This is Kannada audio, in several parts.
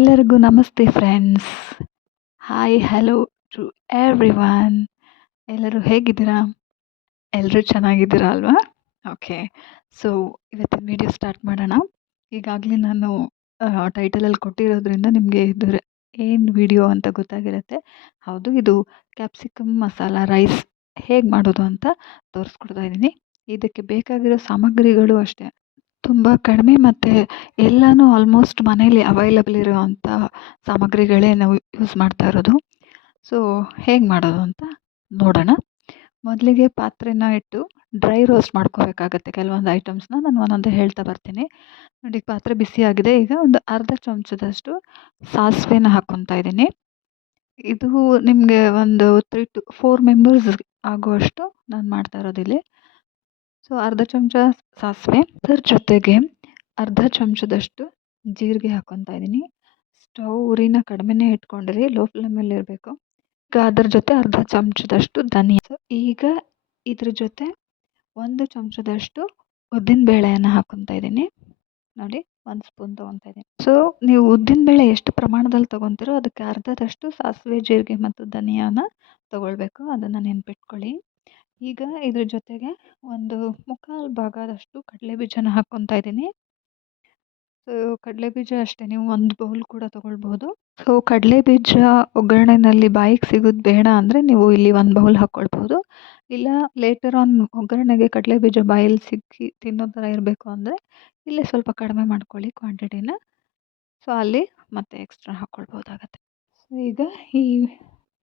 ಎಲ್ಲರಿಗೂ ನಮಸ್ತೆ friends. Hi, hello to everyone. ಎಲ್ಲರೂ ಹೇಗಿದ್ದೀರಾ? ಎಲ್ಲರೂ ಚೆನ್ನಾಗಿದ್ದೀರಾ ಅಲ್ವಾ? ಓಕೆ. ಸೊ ಇವತ್ತಿನ ವಿಡಿಯೋ ಸ್ಟಾರ್ಟ್ ಮಾಡೋಣ. ಈಗಾಗಲೇ ನಾನು ಟೈಟಲಲ್ಲಿ ಕೊಟ್ಟಿರೋದ್ರಿಂದ ನಿಮಗೆ ಇದು ಏನು ವಿಡಿಯೋ ಅಂತ ಗೊತ್ತಾಗಿರುತ್ತೆ. ಹೌದು, ಇದು ಕ್ಯಾಪ್ಸಿಕಮ್ ಮಸಾಲ ರೈಸ್ ಹೇಗೆ ಮಾಡೋದು ಅಂತ ತೋರಿಸ್ಕೊಡ್ತಾ ಇದ್ದೀನಿ. ಇದಕ್ಕೆ ಬೇಕಾಗಿರೋ ಸಾಮಗ್ರಿಗಳು ಅಷ್ಟೇ ತುಂಬ ಕಡಿಮೆ ಮತ್ತು ಎಲ್ಲನೂ ಆಲ್ಮೋಸ್ಟ್ ಮನೇಲಿ ಅವೈಲಬಲ್ ಇರೋವಂಥ ಸಾಮಗ್ರಿಗಳೇ ನಾವು ಯೂಸ್ ಮಾಡ್ತಾ ಇರೋದು. ಸೊ ಹೇಗೆ ಮಾಡೋದು ಅಂತ ನೋಡೋಣ. ಮೊದಲಿಗೆ ಪಾತ್ರೆನ ಇಟ್ಟು ಡ್ರೈ ರೋಸ್ಟ್ ಮಾಡ್ಕೋಬೇಕಾಗತ್ತೆ ಕೆಲವೊಂದು ಐಟಮ್ಸ್ನ. ನಾನು ಒಂದೊಂದೇ ಹೇಳ್ತಾ ಬರ್ತೀನಿ. ನೋಡಿ, ಪಾತ್ರೆ ಬಿಸಿಯಾಗಿದೆ. ಈಗ ಒಂದು ಅರ್ಧ ಚಮಚದಷ್ಟು ಸಾಸಿವೆನ ಹಾಕ್ಕೊತಾ ಇದ್ದೀನಿ. ಇದು ನಿಮಗೆ ಒಂದು 3 to 4 ಮೆಂಬರ್ಸ್ ಆಗುವಷ್ಟು ನಾನು ಮಾಡ್ತಾ ಇರೋದಿಲ್ಲಿ. ಸೊ ಅರ್ಧ ಚಮಚ ಸಾಸಿವೆ, ಅದರ ಜೊತೆಗೆ ಅರ್ಧ ಚಮಚದಷ್ಟು ಜೀರಿಗೆ ಹಾಕ್ಕೊತಾ ಇದ್ದೀನಿ. ಸ್ಟವ್ ಉರಿನ ಕಡಿಮೆನೇ ಇಟ್ಕೊಂಡಿರಿ, ಲೋ ಫ್ಲೇಮಲ್ಲಿ ಇರಬೇಕು. ಈಗ ಅದರ ಜೊತೆ ಅರ್ಧ ಚಮಚದಷ್ಟು ಧನಿಯಾ. ಸೊ ಈಗ ಇದ್ರ ಜೊತೆ 1 ಚಮಚದಷ್ಟು ಉದ್ದಿನಬೇಳೆಯನ್ನು ಹಾಕ್ಕೊತಾ ಇದ್ದೀನಿ. ನೋಡಿ, 1 ಸ್ಪೂನ್ ತೊಗೊತಾ ಇದ್ದೀನಿ. ಸೊ ನೀವು ಉದ್ದಿನಬೇಳೆ ಎಷ್ಟು ಪ್ರಮಾಣದಲ್ಲಿ ತೊಗೊತೀರೋ ಅದಕ್ಕೆ ಅರ್ಧದಷ್ಟು ಸಾಸಿವೆ, ಜೀರಿಗೆ ಮತ್ತು ಧನಿಯಾನ ತೊಗೊಳ್ಬೇಕು. ಅದನ್ನು ನೆನ್ಪಿಟ್ಕೊಳ್ಳಿ. ಈಗ ಇದ್ರ ಜೊತೆಗೆ ಒಂದು 1/4 ಭಾಗದಷ್ಟು ಕಡಲೆಬೀಜನ ಹಾಕ್ಕೊತಾ ಇದ್ದೀನಿ. ಸೊ ಕಡಲೆಬೀಜ ಅಷ್ಟೇ, ನೀವು 1 ಬೌಲ್ ಕೂಡ ತೊಗೊಳ್ಬೋದು. ಸೊ ಕಡಲೆಬೀಜ ಒಗ್ಗರಣೆನಲ್ಲಿ ಬಾಯಿಗೆ ಸಿಗೋದು ಬೇಡ ಅಂದರೆ ನೀವು ಇಲ್ಲಿ 1 ಬೌಲ್ ಹಾಕ್ಕೊಳ್ಬೋದು. ಇಲ್ಲ ಲೇಟರ್ ಆನ್ ಒಗ್ಗರಣೆಗೆ ಕಡಲೆಬೀಜ ಬಾಯಲ್ಲಿ ಸಿಕ್ಕಿ ತಿನ್ನೋ ಥರ ಇರಬೇಕು ಅಂದರೆ ಇಲ್ಲಿ ಸ್ವಲ್ಪ ಕಡಿಮೆ ಮಾಡ್ಕೊಳ್ಳಿ ಕ್ವಾಂಟಿಟಿನ. ಸೊ ಅಲ್ಲಿ ಮತ್ತೆ ಎಕ್ಸ್ಟ್ರಾ ಹಾಕ್ಕೊಳ್ಬೋದಾಗತ್ತೆ. ಸೊ ಈಗ ಈ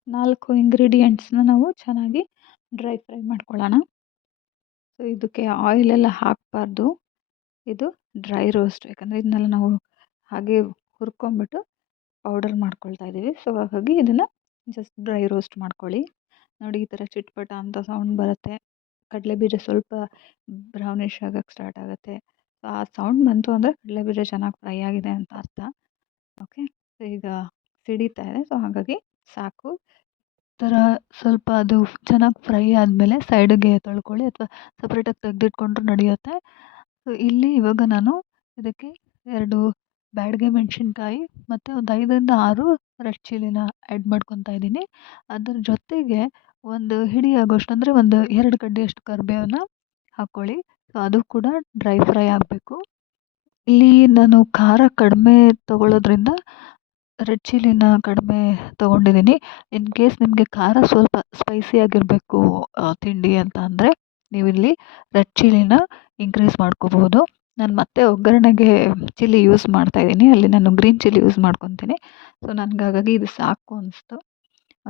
4 ಇಂಗ್ರೀಡಿಯೆಂಟ್ಸ್ನ ನಾವು ಚೆನ್ನಾಗಿ ಡ್ರೈ ಫ್ರೈ ಮಾಡ್ಕೊಳ್ಳೋಣ. ಸೊ ಇದಕ್ಕೆ ಆಯಿಲೆಲ್ಲ ಹಾಕಬಾರ್ದು, ಇದು ಡ್ರೈ ರೋಸ್ಟ್. ಯಾಕಂದರೆ ಇದನ್ನೆಲ್ಲ ನಾವು ಹಾಗೆ ಹುರ್ಕೊಂಬಿಟ್ಟು ಪೌಡರ್ ಮಾಡ್ಕೊಳ್ತಾ ಇದ್ದೀವಿ. ಸೊ ಹಾಗಾಗಿ ಇದನ್ನು ಜಸ್ಟ್ ಡ್ರೈ ರೋಸ್ಟ್ ಮಾಡ್ಕೊಳ್ಳಿ. ನೋಡಿ, ಈ ಥರ ಚಿಟ್ಪಟ ಅಂತ ಸೌಂಡ್ ಬರುತ್ತೆ. ಕಡಲೆಬೀಜ ಸ್ವಲ್ಪ ಬ್ರೌನಿಷ್ ಆಗೋಕ್ಕೆ ಸ್ಟಾರ್ಟ್ ಆಗುತ್ತೆ. ಸೊ ಆ ಸೌಂಡ್ ಬಂತು ಅಂದರೆ ಕಡಲೆಬೀಜ ಚೆನ್ನಾಗಿ ಫ್ರೈ ಆಗಿದೆ ಅಂತ ಅರ್ಥ. ಓಕೆ. ಸೊ ಈಗ ಸಿಡಿತಾ ಇದೆ. ಸೊ ಹಾಗಾಗಿ ಸಾಕು. ಥರ ಸ್ವಲ್ಪ ಅದು ಚೆನ್ನಾಗಿ ಫ್ರೈ ಆದಮೇಲೆ ಸೈಡಿಗೆ ತೊಳ್ಕೊಳ್ಳಿ ಅಥವಾ ಸಪ್ರೇಟಾಗಿ ತೆಗೆದಿಟ್ಕೊಂಡ್ರೂ ನಡೆಯುತ್ತೆ. ಸೊ ಇಲ್ಲಿ ಇವಾಗ ನಾನು ಇದಕ್ಕೆ 2 ಬ್ಯಾಡಗೆ ಮೆಣಸಿನ್ಕಾಯಿ ಮತ್ತು ಒಂದು 5ರಿಂದ 6 ರೆಡ್ ಚಿಲ್ಲಿನ ಆ್ಯಡ್ ಮಾಡ್ಕೊತಾ ಇದ್ದೀನಿ. ಅದರ ಜೊತೆಗೆ ಒಂದು ಹಿಡಿ ಆಗೋಷ್ಟು ಅಂದರೆ ಒಂದು 2 ಕಡ್ಡಿಯಷ್ಟು ಕರಿಬೇವನ್ನ ಹಾಕ್ಕೊಳ್ಳಿ. ಸೊ ಅದು ಕೂಡ ಡ್ರೈ ಫ್ರೈ ಆಗಬೇಕು. ಇಲ್ಲಿ ನಾನು ಖಾರ ಕಡಿಮೆ ತೊಗೊಳ್ಳೋದ್ರಿಂದ ರೆಡ್ ಚಿಲ್ಲಿನ ಕಡಿಮೆ ತೊಗೊಂಡಿದ್ದೀನಿ. ಇನ್ ಕೇಸ್ ನಿಮಗೆ ಖಾರ ಸ್ವಲ್ಪ ಸ್ಪೈಸಿಯಾಗಿರಬೇಕು ತಿಂಡಿ ಅಂತ ಅಂದರೆ ನೀವಿಲ್ಲಿ ರೆಡ್ ಚಿಲ್ಲಿನ ಇನ್ಕ್ರೀಸ್ ಮಾಡ್ಕೋಬೋದು. ನಾನು ಮತ್ತೆ ಒಗ್ಗರಣೆಗೆ ಚಿಲ್ಲಿ ಯೂಸ್ ಮಾಡ್ತಾಯಿದ್ದೀನಿ, ಅಲ್ಲಿ ನಾನು ಗ್ರೀನ್ ಚಿಲ್ಲಿ ಯೂಸ್ ಮಾಡ್ಕೊತೀನಿ. ಸೊ ನನಗೆ ಹಾಗಾಗಿ ಇದು ಸಾಕು ಅನಿಸ್ತು.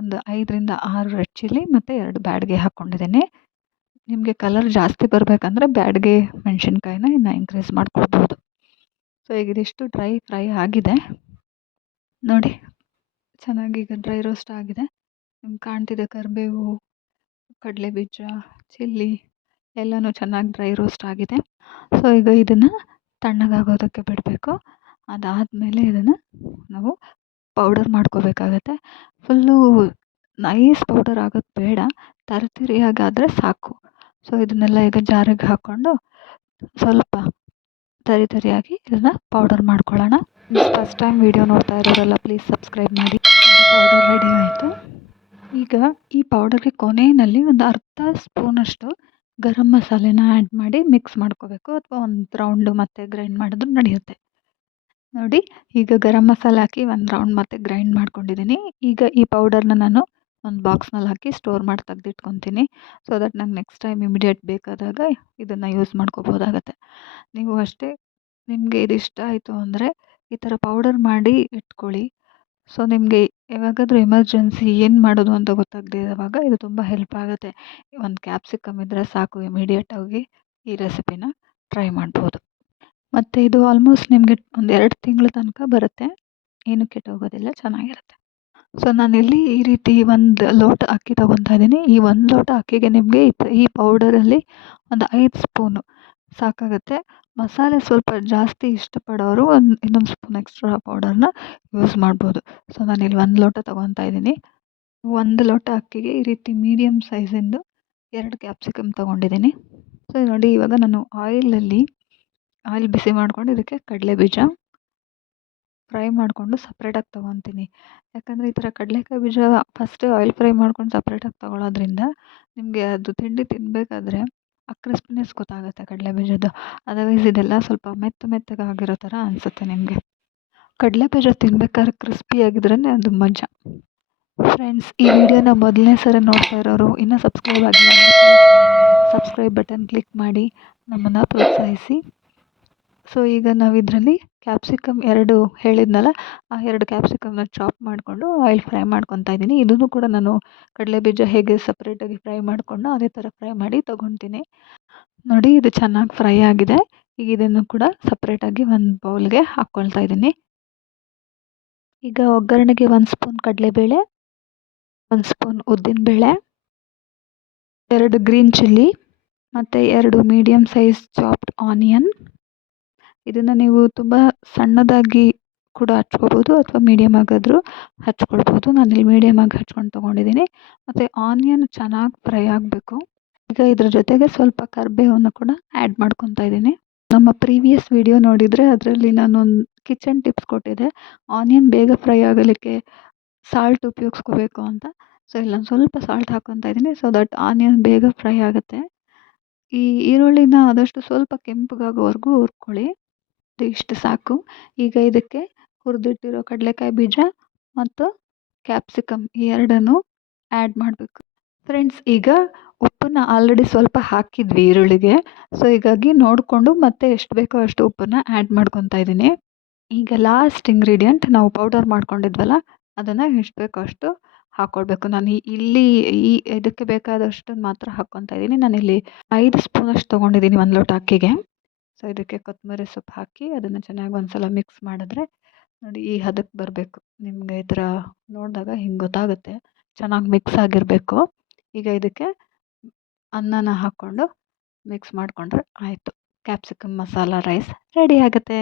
ಒಂದು 5ರಿಂದ 6 ರೆಡ್ ಚಿಲ್ಲಿ ಮತ್ತು 2 ಬ್ಯಾಡಗೆ ಹಾಕ್ಕೊಂಡಿದ್ದೀನಿ. ನಿಮಗೆ ಕಲರ್ ಜಾಸ್ತಿ ಬರಬೇಕಂದ್ರೆ ಬ್ಯಾಡಗೆ ಮೆಣಸಿನ್ಕಾಯಿನ ಇನ್ನು ಇನ್ಕ್ರೀಸ್ ಮಾಡ್ಕೊಳ್ಬೋದು. ಸೊ ಈಗ ಇದಿಷ್ಟು ಡ್ರೈ ಫ್ರೈ ಆಗಿದೆ. ನೋಡಿ, ಚೆನ್ನಾಗಿ ಈಗ ಡ್ರೈ ರೋಸ್ಟ್ ಆಗಿದೆ. ನಿಮ್ಗೆ ಕಾಣ್ತಿದೆ ಕರಿಬೇವು, ಕಡಲೆಬೀಜ, ಚಿಲ್ಲಿ ಎಲ್ಲನೂ ಚೆನ್ನಾಗಿ ಡ್ರೈ ರೋಸ್ಟ್ ಆಗಿದೆ. ಸೊ ಈಗ ಇದನ್ನು ತಣ್ಣಗಾಗೋದಕ್ಕೆ ಬಿಡಬೇಕು. ಅದಾದಮೇಲೆ ಇದನ್ನು ನಾವು ಪೌಡರ್ ಮಾಡ್ಕೋಬೇಕಾಗತ್ತೆ. ಫುಲ್ಲು ನೈಸ್ ಪೌಡರ್ ಆಗೋದು ಬೇಡ, ತರಿತರಿಯಾಗಾದರೆ ಸಾಕು. ಸೊ ಇದನ್ನೆಲ್ಲ ಈಗ ಜಾರಿಗೆ ಹಾಕ್ಕೊಂಡು ಸ್ವಲ್ಪ ತರಿಯಾಗಿ ಇದನ್ನು ಪೌಡರ್ ಮಾಡ್ಕೊಳ್ಳೋಣ. ಫಸ್ಟ್ ಟೈಮ್ ವಿಡಿಯೋ ನೋಡ್ತಾ ಇರೋರೆಲ್ಲ ಪ್ಲೀಸ್ ಸಬ್ಸ್ಕ್ರೈಬ್ ಮಾಡಿ. ಪೌಡರ್ ರೆಡಿ ಆಯಿತು. ಈಗ ಈ ಪೌಡರ್ಗೆ ಕೊನೆಯಲ್ಲಿ ಒಂದು ಅರ್ಧ ಸ್ಪೂನಷ್ಟು ಗರಂ ಮಸಾಲೆನ ಆ್ಯಡ್ ಮಾಡಿ ಮಿಕ್ಸ್ ಮಾಡ್ಕೋಬೇಕು, ಅಥವಾ ಒಂದು ರೌಂಡು ಮತ್ತೆ ಗ್ರೈಂಡ್ ಮಾಡಿದ್ರು ನಡೆಯುತ್ತೆ. ನೋಡಿ, ಈಗ ಗರಂ ಮಸಾಲೆ ಹಾಕಿ 1 ರೌಂಡ್ ಮತ್ತೆ ಗ್ರೈಂಡ್ ಮಾಡ್ಕೊಂಡಿದ್ದೀನಿ. ಈಗ ಈ ಪೌಡರ್ನ ನಾನು ಒಂದು ಬಾಕ್ಸ್ನಲ್ಲಿ ಹಾಕಿ ಸ್ಟೋರ್ ಮಾಡಿ ತೆಗೆದಿಟ್ಕೊತೀನಿ. ಸೊ ದಟ್ ನಂಗೆ ನೆಕ್ಸ್ಟ್ ಟೈಮ್ ಇಮಿಡಿಯೇಟ್ ಬೇಕಾದಾಗ ಇದನ್ನು ಯೂಸ್ ಮಾಡ್ಕೋಬೋದಾಗತ್ತೆ. ನೀವು ಅಷ್ಟೇ, ನಿಮಗೆ ಇದು ಇಷ್ಟ ಆಯಿತು ಅಂದರೆ ಈ ಥರ ಪೌಡರ್ ಮಾಡಿ ಇಟ್ಕೊಳ್ಳಿ. ಸೊ ನಿಮಗೆ ಯಾವಾಗಾದರೂ ಎಮರ್ಜೆನ್ಸಿ ಏನು ಮಾಡೋದು ಅಂತ ಗೊತ್ತಾಗದೇ ಇರುವಾಗ ಇದು ತುಂಬ ಹೆಲ್ಪ್ ಆಗುತ್ತೆ. ಒಂದು ಕ್ಯಾಪ್ಸಿಕಮ್ ಇದ್ದರೆ ಸಾಕು, ಇಮಿಡಿಯೇಟಾಗಿ ಈ ರೆಸಿಪಿನ ಟ್ರೈ ಮಾಡ್ಬೋದು. ಮತ್ತು ಇದು ಆಲ್ಮೋಸ್ಟ್ ನಿಮಗೆ ಒಂದು 2 ತಿಂಗಳ ತನಕ ಬರುತ್ತೆ, ಏನೂ ಕೆಟ್ಟೋಗೋದಿಲ್ಲ, ಚೆನ್ನಾಗಿರುತ್ತೆ. ಸೊ ನಾನಿಲ್ಲಿ ಈ ರೀತಿ 1 ಲೋಟ ಅಕ್ಕಿ ತೊಗೊತಾ ಇದ್ದೀನಿ. ಈ 1 ಲೋಟ ಅಕ್ಕಿಗೆ ನಿಮಗೆ ಈ ಪೌಡರಲ್ಲಿ ಒಂದು 5 ಸ್ಪೂನು ಸಾಕಾಗುತ್ತೆ. ಮಸಾಲೆ ಸ್ವಲ್ಪ ಜಾಸ್ತಿ ಇಷ್ಟಪಡೋರು ಇನ್ನೊಂದು ಸ್ಪೂನ್ ಎಕ್ಸ್ಟ್ರಾ ಪೌಡರ್ನ ಯೂಸ್ ಮಾಡ್ಬೋದು. ಸೊ ನಾನಿಲ್ಲಿ 1 ಲೋಟ ತೊಗೊತಾ ಇದ್ದೀನಿ. 1 ಲೋಟ ಅಕ್ಕಿಗೆ ಈ ರೀತಿ ಮೀಡಿಯಮ್ ಸೈಜಿಂದು 2 ಕ್ಯಾಪ್ಸಿಕಮ್ ತೊಗೊಂಡಿದ್ದೀನಿ. ಸೊ ನೋಡಿ, ಇವಾಗ ನಾನು ಆಯಿಲ್ ಬಿಸಿ ಮಾಡ್ಕೊಂಡು ಇದಕ್ಕೆ ಕಡಲೆಬೀಜ, ಫ್ರೈ ಮಾಡಿಕೊಂಡು ಸಪ್ರೇಟಾಗಿ ತೊಗೊತೀನಿ. ಯಾಕಂದರೆ ಈ ಥರ ಕಡಲೆಕಾಯಿ ಬೀಜ ಫಸ್ಟ್ ಆಯಿಲ್ ಫ್ರೈ ಮಾಡ್ಕೊಂಡು ಸಪ್ರೇಟಾಗಿ ತೊಗೊಳೋದ್ರಿಂದ ನಿಮಗೆ ಅದು ತಿಂಡಿ ತಿನ್ನಬೇಕಾದ್ರೆ ಆ ಕ್ರಿಸ್ಪಿನೆಸ್ ಗೊತ್ತಾಗುತ್ತೆ ಕಡಲೆ ಬೀಜದ್ದು. ಅದರ್ವೈಸ್ ಇದೆಲ್ಲ ಸ್ವಲ್ಪ ಮೆತ್ತಗಾಗಿರೋ ಥರ ಅನಿಸುತ್ತೆ ನಿಮಗೆ. ಕಡಲೆ ಬೀಜ ತಿನ್ಬೇಕಾದ್ರೆ ಕ್ರಿಸ್ಪಿಯಾಗಿದ್ರೇ ಅದು ಮಜಾ. ಫ್ರೆಂಡ್ಸ್, ಈ ವಿಡಿಯೋನ ಮೊದಲನೇ ಸರಿ ನೋಡ್ತಾ ಇರೋರು ಇನ್ನೂ ಸಬ್ಸ್ಕ್ರೈಬ್ ಆಗಿಲ್ಲ ಅಂದರೆ ಪ್ಲೀಸ್ ಸಬ್ಸ್ಕ್ರೈಬ್ ಬಟನ್ ಕ್ಲಿಕ್ ಮಾಡಿ ನಮ್ಮನ್ನು ಪ್ರೋತ್ಸಾಹಿಸಿ. ಸೊ ಈಗ ನಾವು ಇದರಲ್ಲಿ ಕ್ಯಾಪ್ಸಿಕಮ್ 2 ಹೇಳಿದ್ನಲ್ಲ, ಆ 2 ಕ್ಯಾಪ್ಸಿಕಮ್ನ ಚಾಪ್ ಮಾಡಿಕೊಂಡು ಆಯಿಲ್ ಫ್ರೈ ಮಾಡ್ಕೊತಾ ಇದ್ದೀನಿ. ಇದನ್ನು ಕೂಡ ನಾನು ಕಡಲೆ ಬೀಜ ಹೇಗೆ ಸಪ್ರೇಟಾಗಿ ಫ್ರೈ ಮಾಡಿಕೊಂಡು ಅದೇ ಥರ ಫ್ರೈ ಮಾಡಿ ತೊಗೊತೀನಿ. ನೋಡಿ, ಇದು ಚೆನ್ನಾಗಿ ಫ್ರೈ ಆಗಿದೆ. ಈಗ ಇದನ್ನು ಕೂಡ ಸಪ್ರೇಟಾಗಿ ಒಂದು ಬೌಲ್ಗೆ ಹಾಕ್ಕೊಳ್ತಾ ಇದ್ದೀನಿ. ಈಗ ಒಗ್ಗರಣೆಗೆ 1 ಸ್ಪೂನ್ ಕಡಲೆಬೇಳೆ, 1 ಸ್ಪೂನ್ ಉದ್ದಿನಬೇಳೆ, 2 ಗ್ರೀನ್ ಚಿಲ್ಲಿ ಮತ್ತು 2 ಮೀಡಿಯಮ್ ಸೈಜ್ ಚಾಪ್ಡ್ ಆನಿಯನ್. ಇದನ್ನು ನೀವು ತುಂಬ ಸಣ್ಣದಾಗಿ ಕೂಡ ಹಚ್ಕೋಬೋದು ಅಥವಾ ಮೀಡಿಯಮ್ ಆಗಾದರೂ ಹಚ್ಕೊಳ್ಬೋದು. ನಾನಿಲ್ಲಿ ಮೀಡಿಯಮ್ ಆಗಿ ಹಚ್ಕೊಂಡು ತೊಗೊಂಡಿದ್ದೀನಿ. ಮತ್ತು ಆನಿಯನ್ ಚೆನ್ನಾಗಿ ಫ್ರೈ ಆಗಬೇಕು. ಈಗ ಇದ್ರ ಜೊತೆಗೆ ಸ್ವಲ್ಪ ಕರಿಬೇವನ್ನು ಕೂಡ ಆ್ಯಡ್ ಮಾಡ್ಕೊತಾ ಇದ್ದೀನಿ. ನಮ್ಮ ಪ್ರೀವಿಯಸ್ ವಿಡಿಯೋ ನೋಡಿದರೆ ಅದರಲ್ಲಿ ನಾನೊಂದು ಕಿಚನ್ ಟಿಪ್ಸ್ ಕೊಟ್ಟಿದ್ದೆ, ಆನಿಯನ್ ಬೇಗ ಫ್ರೈ ಆಗಲಿಕ್ಕೆ ಸಾಲ್ಟ್ ಉಪಯೋಗಿಸ್ಕೋಬೇಕು ಅಂತ. ಸೊ ಇಲ್ಲೊಂದು ಸ್ವಲ್ಪ ಸಾಲ್ಟ್ ಹಾಕ್ಕೊತಾ ಇದ್ದೀನಿ, ಸೊ ದಟ್ ಆನಿಯನ್ ಬೇಗ ಫ್ರೈ ಆಗುತ್ತೆ. ಈ ಈರುಳ್ಳಿನ ಆದಷ್ಟು ಸ್ವಲ್ಪ ಕೆಂಪಗಾಗೋವರೆಗೂ ಹುರ್ಕೊಳ್ಳಿ. ಇಷ್ಟು ಸಾಕು. ಈಗ ಇದಕ್ಕೆ ಹುರಿದಿಟ್ಟಿರೋ ಕಡಲೆಕಾಯಿ ಬೀಜ ಮತ್ತು ಕ್ಯಾಪ್ಸಿಕಮ್ ಈ ಎರಡನ್ನೂ ಆ್ಯಡ್ ಮಾಡಬೇಕು. ಫ್ರೆಂಡ್ಸ್, ಈಗ ಉಪ್ಪನ್ನು ಆಲ್ರೆಡಿ ಸ್ವಲ್ಪ ಹಾಕಿದ್ವಿ ಈರುಳ್ಳಿಗೆ. ಸೊ ಹೀಗಾಗಿ ನೋಡಿಕೊಂಡು ಮತ್ತೆ ಎಷ್ಟು ಬೇಕೋ ಅಷ್ಟು ಉಪ್ಪನ್ನು ಆ್ಯಡ್ ಮಾಡ್ಕೊತಾ ಇದ್ದೀನಿ. ಈಗ ಲಾಸ್ಟ್ ಇಂಗ್ರೀಡಿಯೆಂಟ್ ನಾವು ಪೌಡರ್ ಮಾಡ್ಕೊಂಡಿದ್ವಲ್ಲ, ಅದನ್ನು ಎಷ್ಟು ಬೇಕೋ ಅಷ್ಟು ಹಾಕ್ಕೊಳ್ಬೇಕು. ನಾನು ಇದಕ್ಕೆ ಬೇಕಾದಷ್ಟನ್ನು ಮಾತ್ರ ಹಾಕ್ಕೊತಾ ಇದ್ದೀನಿ. ನಾನಿಲ್ಲಿ 5 ಸ್ಪೂನಷ್ಟು ತೊಗೊಂಡಿದ್ದೀನಿ 1 ಲೋಟ ಅಕ್ಕಿಗೆ. ಸೊ ಇದಕ್ಕೆ ಕೊತ್ತಂಬರಿ ಸೊಪ್ಪು ಹಾಕಿ ಅದನ್ನು ಚೆನ್ನಾಗಿ ಒಂದು ಸಲ ಮಿಕ್ಸ್ ಮಾಡಿದ್ರೆ ನೋಡಿ ಈ ಹದಕ್ಕೆ ಬರಬೇಕು. ನಿಮಗೆ ಈ ಥರ ನೋಡಿದಾಗ ಹಿಂಗೆ ಗೊತ್ತಾಗುತ್ತೆ, ಚೆನ್ನಾಗಿ ಮಿಕ್ಸ್ ಆಗಿರಬೇಕು. ಈಗ ಇದಕ್ಕೆ ಅನ್ನನ ಹಾಕ್ಕೊಂಡು ಮಿಕ್ಸ್ ಮಾಡಿಕೊಂಡ್ರೆ ಆಯಿತು, ಕ್ಯಾಪ್ಸಿಕಮ್ ಮಸಾಲ ರೈಸ್ ರೆಡಿ ಆಗುತ್ತೆ.